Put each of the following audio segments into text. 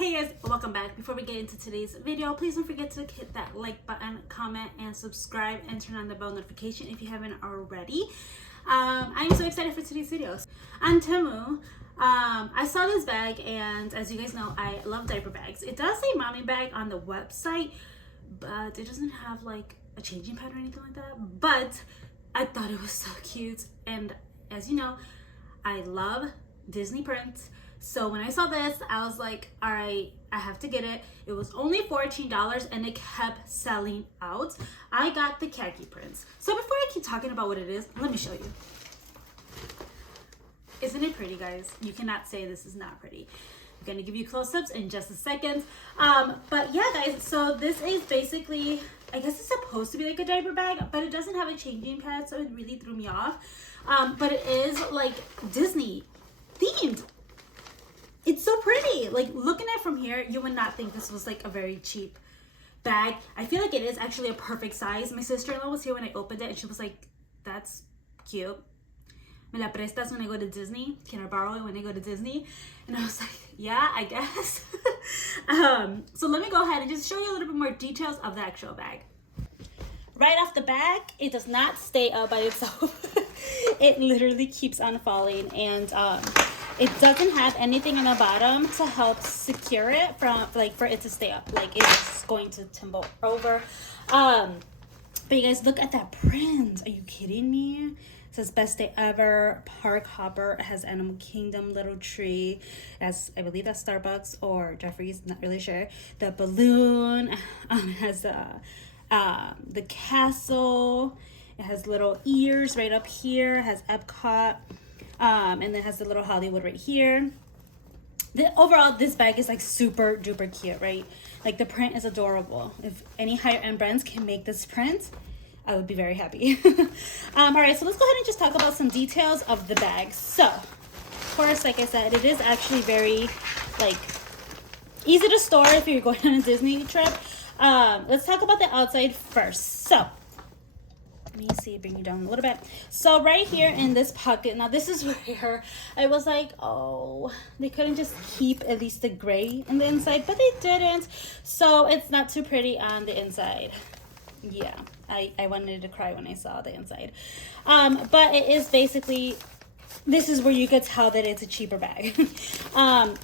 Hey guys, welcome back. Before we get into today's video, please don't forget to hit that like button, comment, and subscribe, and turn on the bell notification if you haven't already. I'm so excited for today's video. On Temu, I saw this bag, and as you guys know, I love diaper bags. It does say mommy bag on the website, but it doesn't have like a changing pad or anything like that. But I thought it was so cute, and as you know, I love Disney prints. So when I saw this, I was like, all right, I have to get it. It was only $14 and it kept selling out. I got the khaki prints. So before I keep talking about what it is, let me show you. Isn't it pretty, guys? You cannot say this is not pretty. I'm gonna give you close-ups in just a second. But yeah, guys, so this is basically, I guess it's supposed to be like a diaper bag, but it doesn't have a changing pad, so it really threw me off. But it is like Disney themed. It's so pretty. Like, looking at it from here, you would not think this was like a very cheap bag. I feel like it is actually a perfect size. My sister-in-law was here when I opened it, and she was like, that's cute. Me la prestas when I go to Disney? Can I borrow it when I go to Disney? And I was like, yeah, I guess. So let me go ahead and just show you a little bit more details of the actual bag. Right off the back, it does not stay up by itself. It literally keeps on falling, and it doesn't have anything on the bottom to help secure it from, like, for it to stay up. Like, it's going to tumble over. But you guys, look at that print. Are you kidding me? It says best day ever, park hopper. It has Animal Kingdom, little tree, as I believe that's Starbucks or Jeffrey's, not really sure. The balloon, it has the castle. It has little ears right up here. It has Epcot. And then it has the little Hollywood right here. Overall, this bag is like super duper cute, right? Like, the print is adorable. If any higher end brands can make this print, I would be very happy. All right, so let's go ahead and just talk about some details of the bag. So, of course, like I said, it is actually very like easy to store if you're going on a Disney trip. Let's talk about the outside first. So, let me see, bring you down a little bit. So right here in this pocket, now this is where I was like, oh, they couldn't just keep at least the gray on the inside, but they didn't. So it's not too pretty on the inside. Yeah, I wanted to cry when I saw the inside. But it is basically, this is where you could tell that it's a cheaper bag.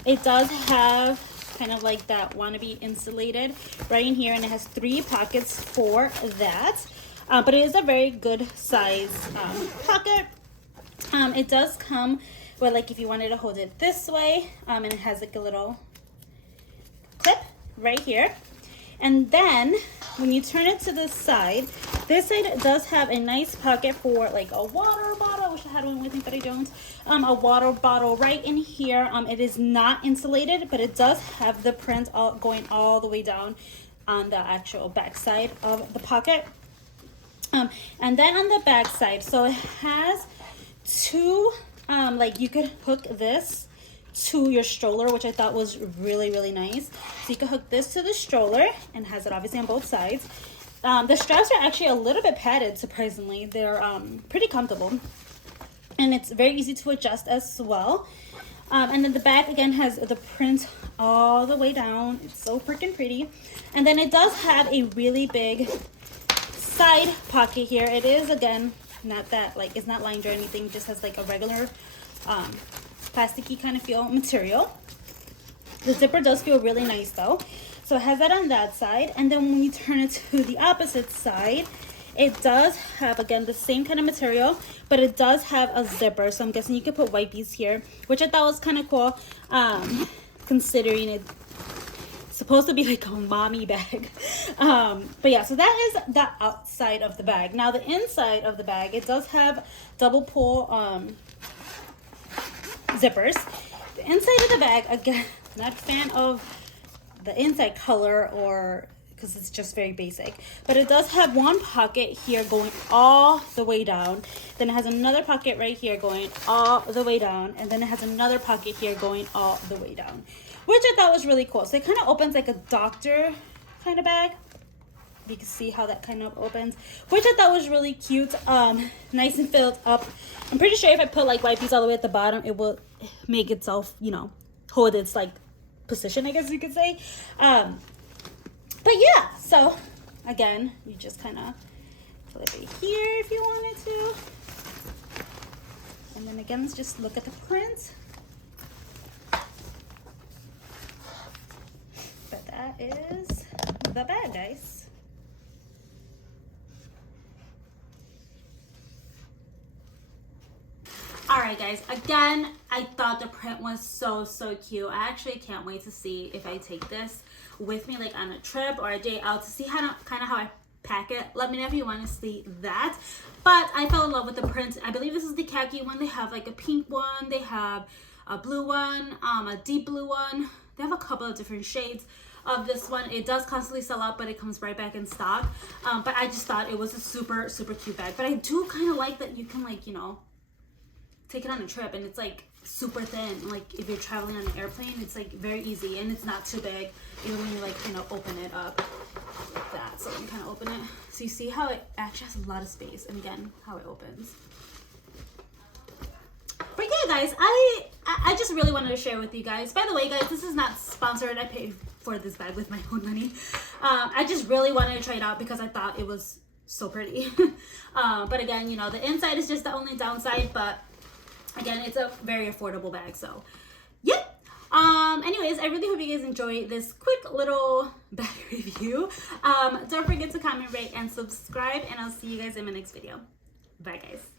It does have kind of like that wannabe insulated right in here, and it has 3 pockets for that. But it is a very good size pocket. It does come with, like, if you wanted to hold it this way, and it has like a little clip right here. And then when you turn it to the side, this side does have a nice pocket for like a water bottle. I wish I had one with me, but I don't. A water bottle right in here. It is not insulated, but it does have the print going all the way down on the actual back side of the pocket. And then on the back side, so it has 2, like, you could hook this to your stroller, which I thought was really, really nice. So you can hook this to the stroller, and has it obviously on both sides. The straps are actually a little bit padded, surprisingly. They're pretty comfortable, and it's very easy to adjust as well. And then the back again has the print all the way down. It's so freaking pretty. And then it does have a really big side pocket here. It is, again, not that, like, it's not lined or anything, just has like a regular plasticky kind of feel material. The zipper does feel really nice though, so it has that on that side. And then when you turn it to the opposite side, it does have, again, the same kind of material, but it does have a zipper, so I'm guessing you could put wipes here, which I thought was kind of cool, considering it's supposed to be like a mommy bag. But yeah, so that is the outside of the bag. Now the inside of the bag, it does have double pull zippers. The inside of the bag, again, not a fan of the inside color, or because it's just very basic, but it does have one pocket here going all the way down. Then it has another pocket right here going all the way down, and then it has another pocket here going all the way down, which I thought was really cool. So it kind of opens like a doctor kind of bag. You can see how that kind of opens, which I thought was really cute. Nice and filled up. I'm pretty sure if I put like wipes all the way at the bottom, it will make itself, you know, hold its like position, I guess you could say. But yeah, so again, you just kind of flip it here if you wanted to. And then again, let's just look at the print. But that is the bag, guys. Alright guys, again, I thought the print was so cute. I actually can't wait to see if I take this with me like on a trip or a day out to see kind of how I pack it. Let me know if you want to see that. But I fell in love with the print. I believe this is the khaki one. They have like a pink one, they have a blue one, a deep blue one. They have a couple of different shades of this one. It does constantly sell out, but it comes right back in stock. But I just thought it was a super cute bag. But I do kind of like that you can, like, you know, take it on a trip, and it's like super thin. Like if you're traveling on an airplane, it's like very easy, and it's not too big even when you, like, you know, open it up like that. So let me kind of open it so you see how it actually has a lot of space, and again how it opens. But yeah guys, I just really wanted to share with you guys. By the way guys, this is not sponsored. I paid for this bag with my own money. I just really wanted to try it out because I thought it was so pretty. But again, you know, the inside is just the only downside, but again, it's a very affordable bag. So yep. Anyways, I really hope you guys enjoy this quick little bag review. Don't forget to comment, rate, and subscribe, and I'll see you guys in my next video. Bye guys.